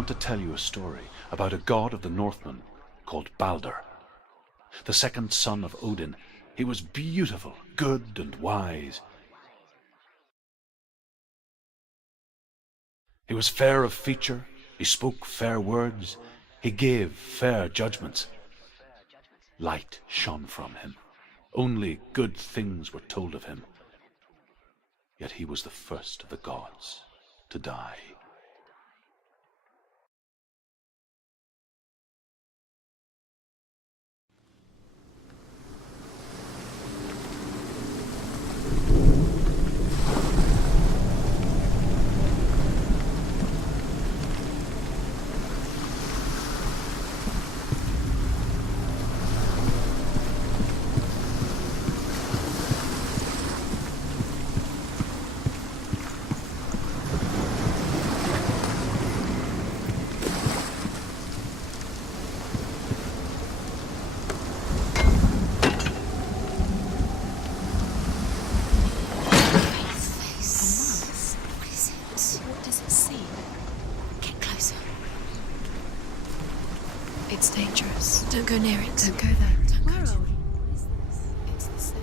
want to tell you a story about a god of the Northmen called Balder. The second son of Odin, he was beautiful, good and wise. He was fair of feature, he spoke fair words, he gave fair judgments. Light shone from him. Only good things were told of him. Yet he was the first of the gods to die. It's dangerous. Don't go near it. Don't go there. Where are we? It's the same.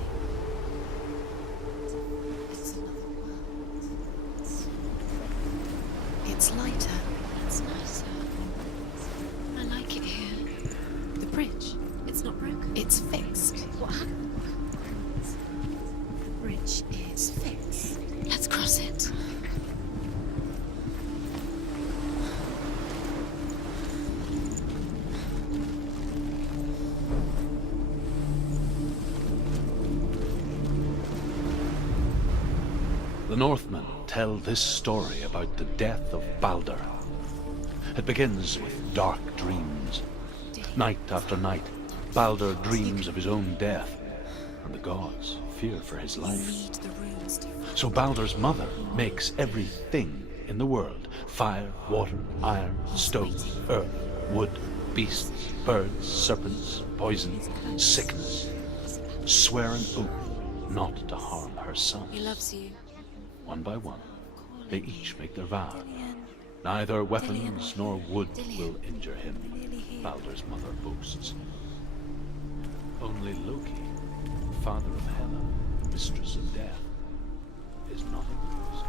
It's another world. It's lighter. It's nicer. I like it here. The bridge. It's not broken. It's fixed. What happened? The bridge is fixed. Let's cross it. The Northmen tell this story about the death of Balder. It begins with dark dreams. Night after night, Balder dreams of his own death, and the gods fear for his life. So Balder's mother makes everything in the world: fire, water, iron, stone, earth, wood, beasts, birds, serpents, poison, sickness. Swear an oath not to harm her son. He loves you. One by one, they each make their vow. Neither weapons nor wood will injure him, Balder's mother boasts. Only Loki, father of Hela, mistress of death, is not amused.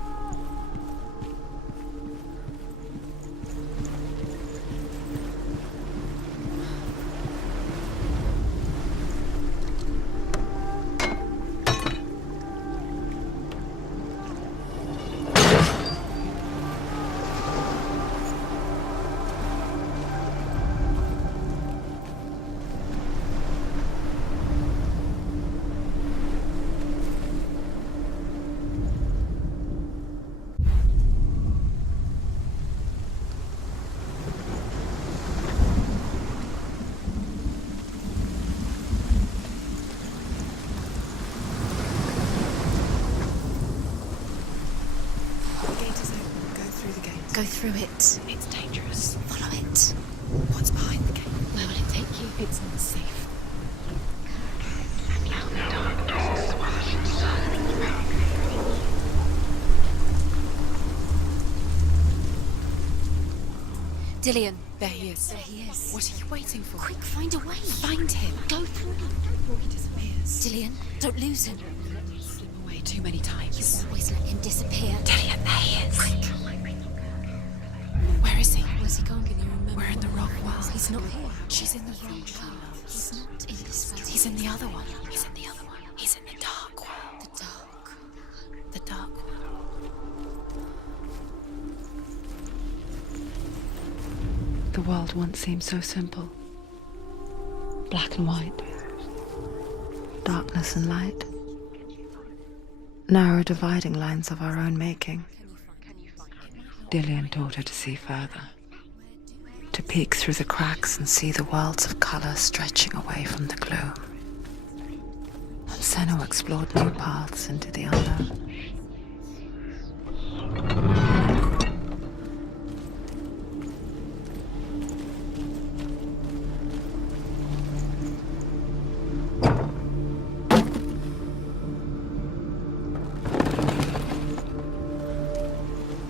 Go through it. It's dangerous. Follow it. What's behind the gate? Where will it take you? It's not safe. Dillion. There he is. There he is. What are you waiting for? Quick, find a way. Find him. Go through. Before he disappears. Dillion, don't lose him. Slip away too many times. You always let him disappear. Dillion, there he is. Quick. Where is he? Where's he gone? Can you remember? We're in the wrong world. He's not here. She's in the wrong world. He's not in this world. He's in the other one. He's in the other one. He's in the dark world. The dark. The dark world. The world once seemed so simple. Black and white. Darkness and light. Narrow dividing lines of our own making. Dillion taught her to see further. To peek through the cracks and see the worlds of color stretching away from the gloom. And Senua explored new paths into the unknown.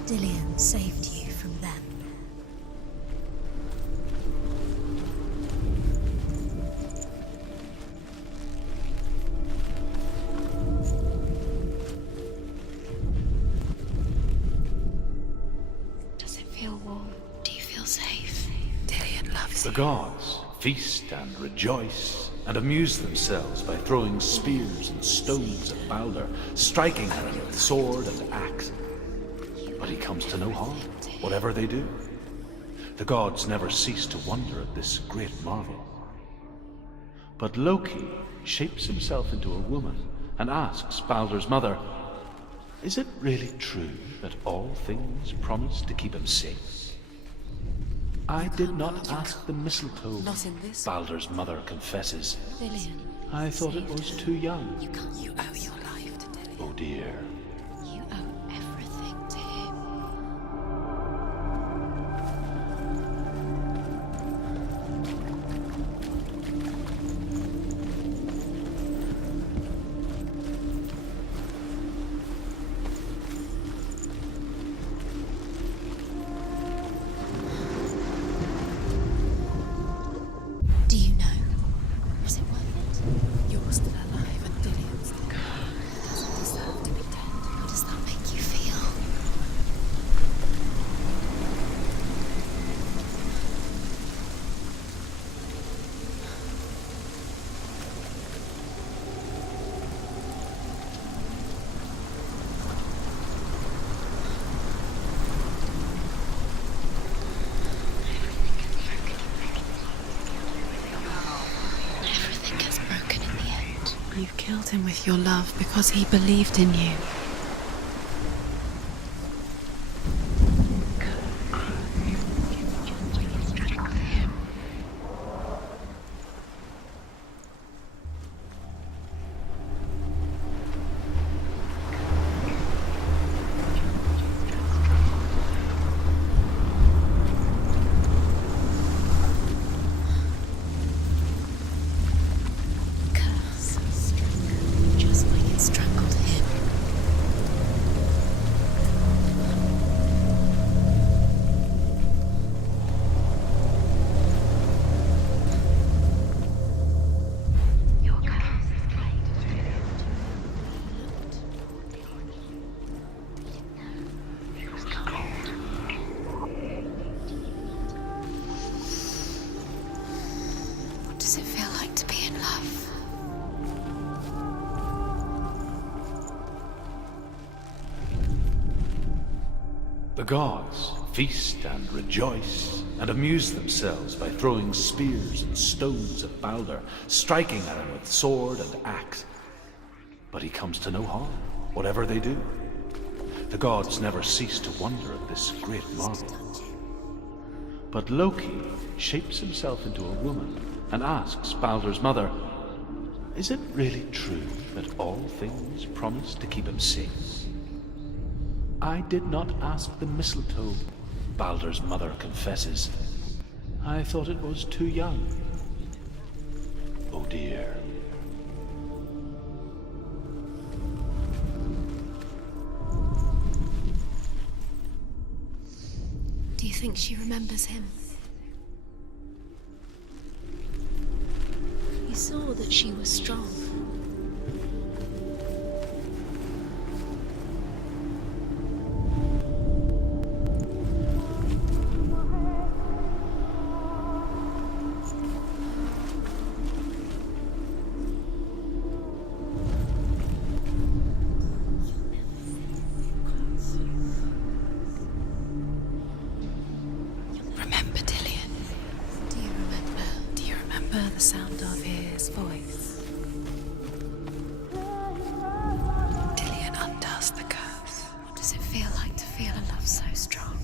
Dillion saved you from them. gods feast and rejoice and amuse themselves by throwing spears and stones at Balder, striking at him with sword and axe. But he comes to no harm, whatever they do. The gods never cease to wonder at this great marvel. But Loki shapes himself into a woman and asks Balder's mother, "Is it really true that all things promise to keep him safe?" "I did not ask the mistletoe," Not in this. Balder's mother confesses. Lillian, "I thought it was too young." you can't. You owe your life to Dillian. Oh dear. You owe everything to him. Do you know? Was it worth it? You're still alive and Dillian's dead. He doesn't deserve to be dead. How does that make you feel? Everything gets broken in the end. You killed him with your love because he believed in you. Curse struck just like it strangled him. What does it feel like to be in love? The gods feast and rejoice and amuse themselves by throwing spears and stones at Balder, striking at him with sword and axe. But he comes to no harm, whatever they do. The gods never cease to wonder at this great marvel. But Loki shapes himself into a woman and asks Balder's mother, "Is it really true that all things promise to keep him safe?" "I did not ask the mistletoe," Balder's mother confesses. "I thought it was too young." Oh dear. Do you think she remembers him? You saw that she was strong. Remember Dillian? Do you remember? Do you remember the sound of his voice? Dillian undoes the curse. What does it feel like to feel a love so strong?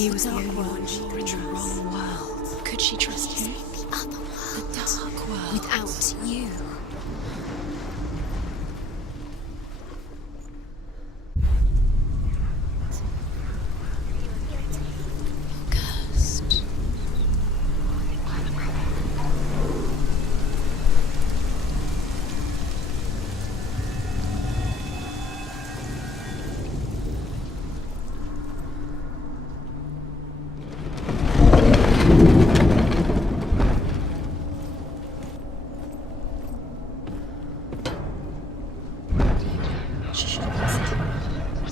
He was the only one in the wrong world. Could she trust him? The other world. The dark world. Without you. Cursed. She should have listened.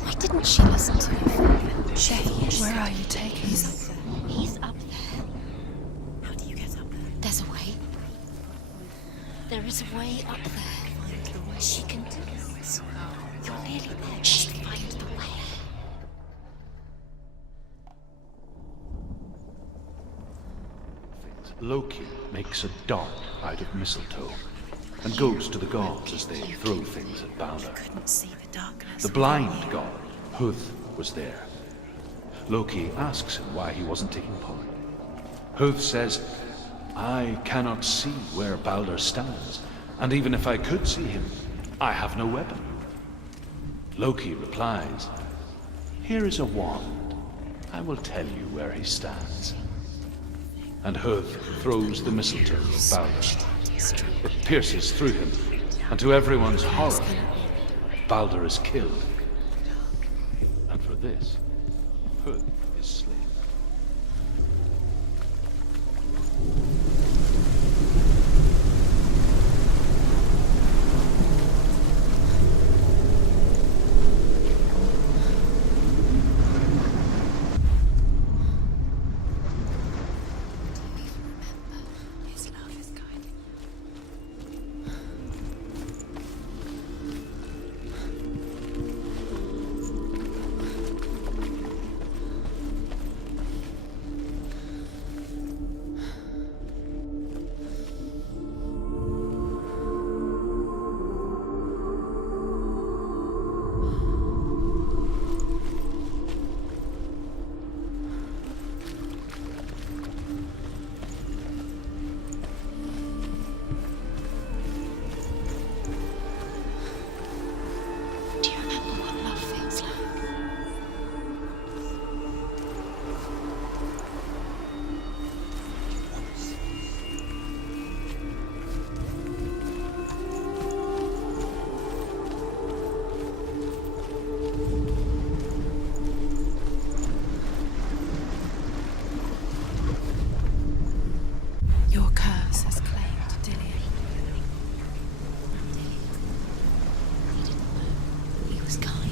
Why didn't she listen to you? Shay, where are you taking me? He's up there. How do you get up there? There's a way. There is a way up there. She can do it. You're nearly there. She'll find the way. Loki makes a dart out of mistletoe and goes to the gods as they throw things at Balder. Couldn't see the darkness. The blind god, Huth, was there. Loki asks him why he wasn't taking part. Huth says, I cannot see where Balder stands, and even if I could see him, I have no weapon. Loki replies, here is a wand. I will tell you where he stands. And Huth throws the mistletoe at Balder. It pierces through him, and to everyone's horror, Balder is killed. And for this, Huth is slain. His love is guiding. Do you remember what love feels like? Your curse has claimed Dillian. He didn't know. He was kind.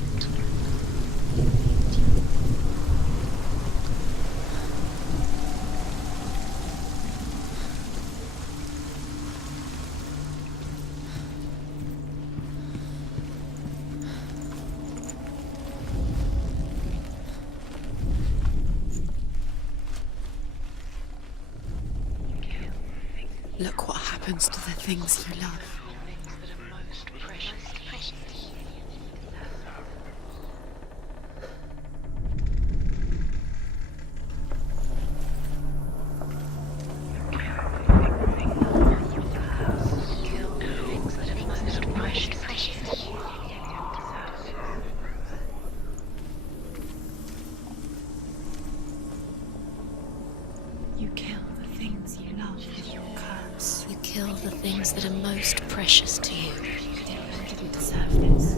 Look what happens to the things you love. You kill the things you love with your curse. You kill the things that are most precious to you. You didn't deserve this.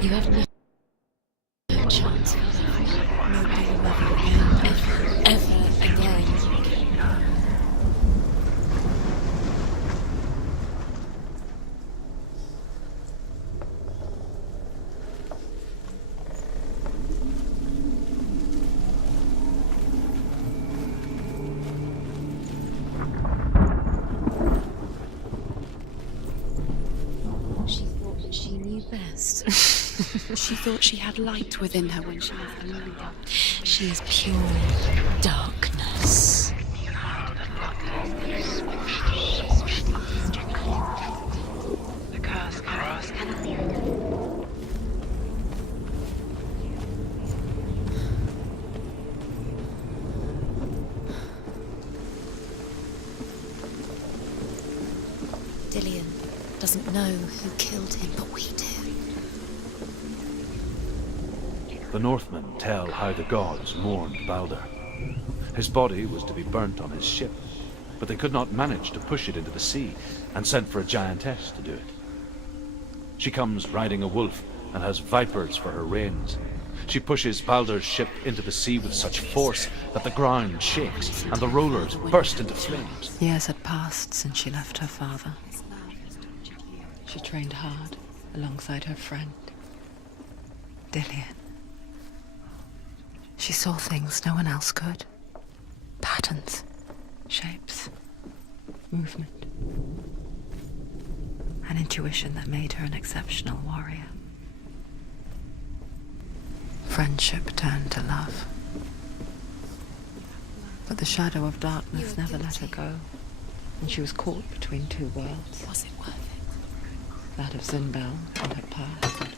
You have no chance. Nobody will love you again. Ever again. best. She thought she had light within her when she was Amelia. She is pure darkness. The curse cannot leave. Dillian doesn't know who killed him, but we do. The Northmen tell how the gods mourned Baldur. His body was to be burnt on his ship, but they could not manage to push it into the sea, and sent for a giantess to do it. She comes riding a wolf and has vipers for her reins. She pushes Baldur's ship into the sea with such force that the ground shakes and the rollers burst into flames. Years had passed since she left her father. She trained hard alongside her friend, Dillian. She saw things no one else could. Patterns, shapes, movement. An intuition that made her an exceptional warrior. Friendship turned to love. But the shadow of darkness never let her go, and she was caught between two worlds. Was it worth it? That of Zinbel and her past,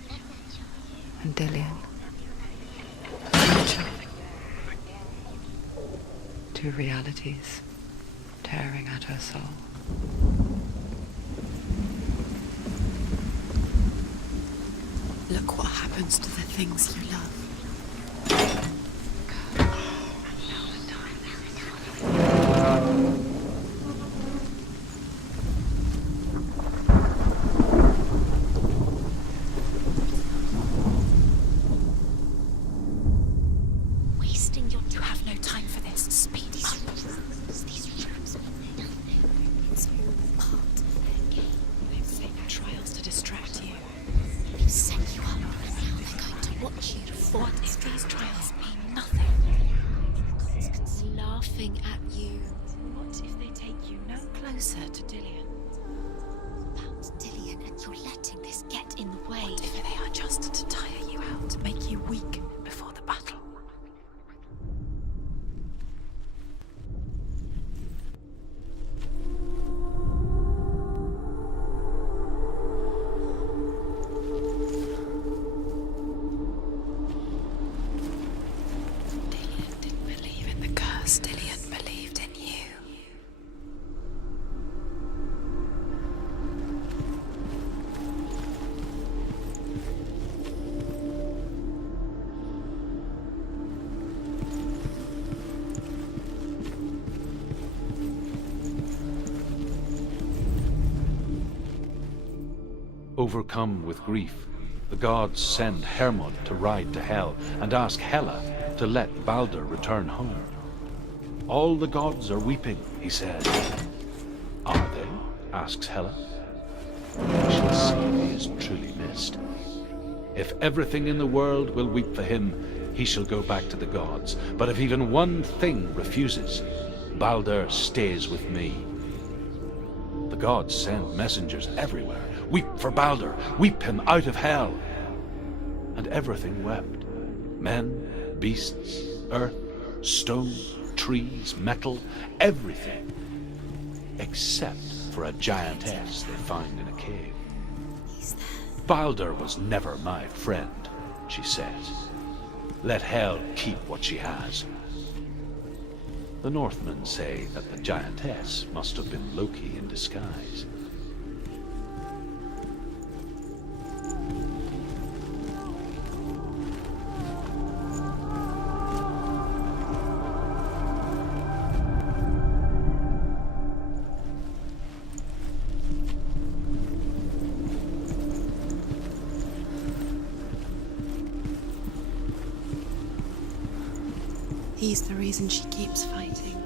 and Dillian, her future. Two realities tearing at her soul. Look what happens to the things you love. Wasting your... You have no time for this. Speed up. These rooms mean nothing. It's all part of their game. They've set your trials to distract you. They've set you up. Now they're going to watch you to fall. What if these trials mean nothing? Laughing at you. What if they take you no closer to Dillian? About Dillian, and you're letting this get in the way. What if they are just to tire you out, to make you weak before the battle? Dillian didn't believe in the curse. Dillian believed in you. Overcome with grief, the gods send Hermod to ride to Hell and ask Hela to let Baldur return home. All the gods are weeping, he says. Are they? Asks Hela. We shall see he is truly missed. If everything in the world will weep for him, he shall go back to the gods. But if even one thing refuses, Baldur stays with me. The gods send messengers everywhere. Weep for Baldur, weep him out of hell. And everything wept. Men, beasts, earth, stone, trees, metal, everything. Except for a giantess they find in a cave. Baldur was never my friend, she says. Let hell keep what she has. The Northmen say that the giantess must have been Loki in disguise. He's the reason she keeps fighting.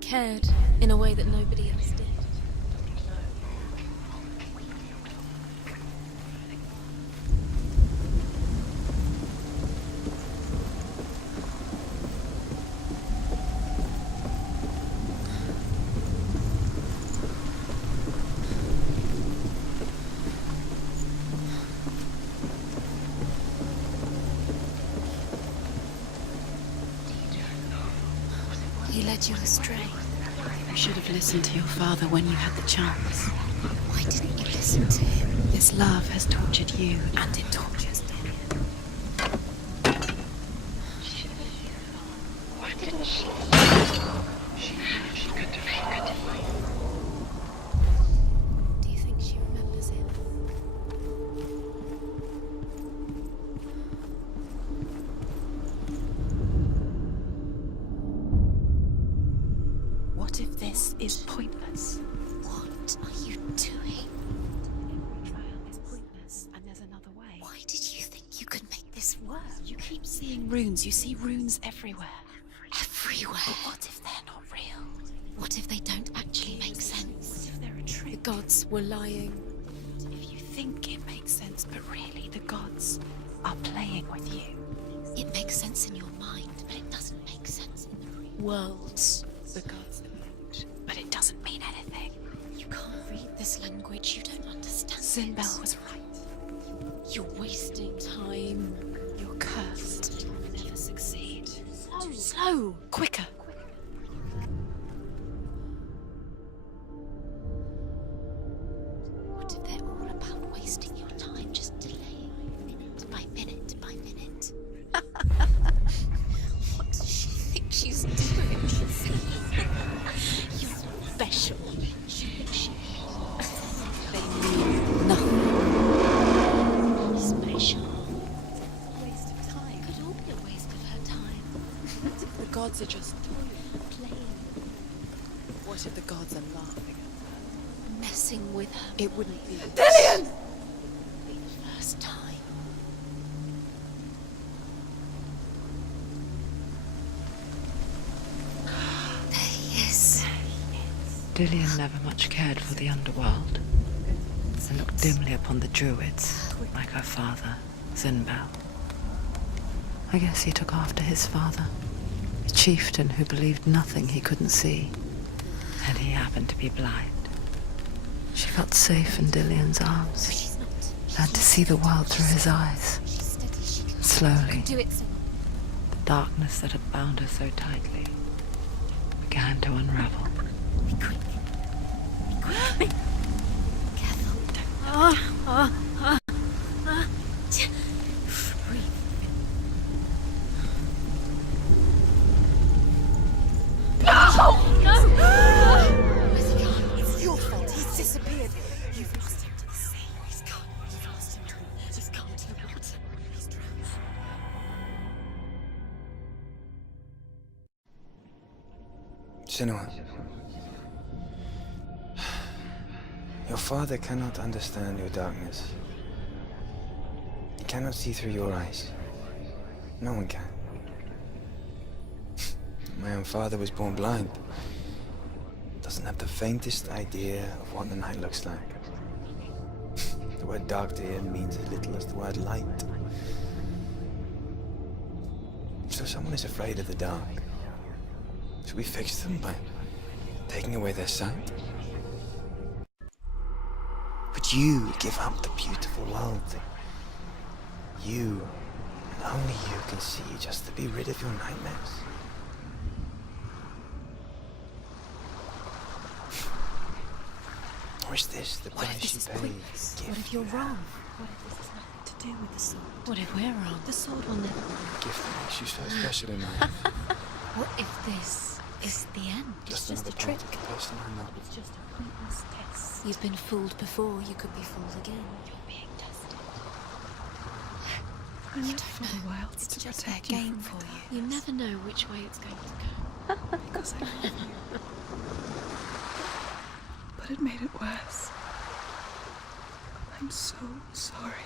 cared in a way that nobody else did. He led you astray. You should have listened to your father when you had the chance. Why didn't you listen to him? His love has tortured you. And it tortures me. Why didn't she? Do you think she remembers him? What if this is pointless? What are you doing? Every trial is pointless, and there's another way. Why did you think you could make this work? You keep seeing runes. You see runes everywhere. Everywhere. But what if they're not real? What if they don't actually make sense? What if they're a The trick? gods were lying. If you think it makes sense, but really the gods are playing with you. It makes sense in your mind, but it doesn't make sense in the real world. The gods emote, but it doesn't mean anything. You can't read this language. You don't understand. Sinbel was right. You're wasting time. You're cursed. You'll never succeed. Slow! Quicker! What if they're all about wasting your time, just delaying minute by minute by minute? What does she think she's doing? You're special. She thinks she They mean nothing. special. Waste of time. Could all be a waste of her time. The gods are just toying. Playing, What if the gods are laughing at her? messing with her. It wouldn't be. Dillian! Be the first time. There he is. Dillian never much cared for the underworld and looked dimly upon the druids, like her father, Sinbel. I guess he took after his father, a chieftain who believed nothing he couldn't see, and he happened to be blind. She felt safe in Dillian's arms, She's not. learned to see the world through his eyes. She's steady. She can Slowly, do it. Senua. the darkness that had bound her so tightly began to unravel. Be quick. Be quick. Careful. Breathe. No! Where's he gone? It's your fault. He's disappeared. You've lost him to the sea. He's gone. You've lost him. Just gone to the water. He's drowned. Senua, your father cannot understand your darkness. He cannot see through your eyes. No one can. My own father was born blind. Doesn't have the faintest idea of what the night looks like. The word dark to him means as little as the word light. So someone is afraid of the dark. Should we fix them by taking away their sight? Would you give up the beautiful world that you, and only you, can see just to be rid of your nightmares? Or is this the What if price this you is pay? pointless? Gift What if you're you have, wrong? What if this has nothing to do with the sword? What if we're wrong? The sword will never win. a gift that makes you so special in life. What if this is the end? Just just another a part trick. of the person I know. It's just a pointless test. You've been fooled before, you could be fooled again. You're being tested. You don't For the know. world It's to just a protect you game from for the you. You never know which way it's going to go. Because I love you. But it made it worse. I'm so sorry.